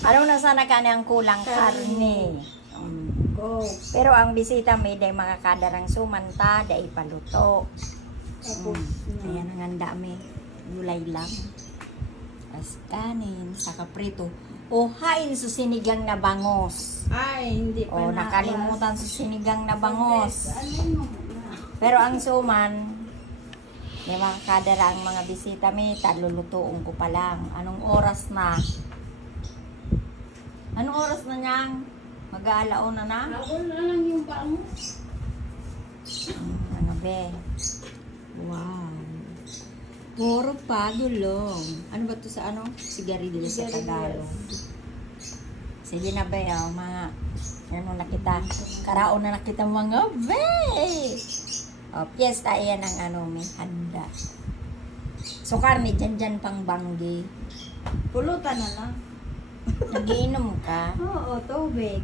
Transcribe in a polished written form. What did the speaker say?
Ano na sana ka ang kulang karne. Go. Pero ang bisita may day mga kadarang sumanta, day paluto. Tapos, Ayan ang handa may gulay lang. As kanin, saka prito. O hain sa sinigang na bangos. ay, hindi pa O nakalimutan sa sinigang na bangos. Ano mo? Pero ang suman, may mga kadara ang mga bisita may talulutuon ko pa lang. Anong oras na? Anong oras na niyang? Mag-aalaon na na? Habol na lang yung bango. Ano be? Wow. Puro pagulong. Ano ba to sa ano? Sigarilyo sa Tagalog. Sige na be, oh, mga ano na kita. Karaon na kita mga be. Oh, piyesta yan ang ano may handa. So karne dyan pang banggi. Pulutan na lang. Nagiinom ka. Oo, tubig.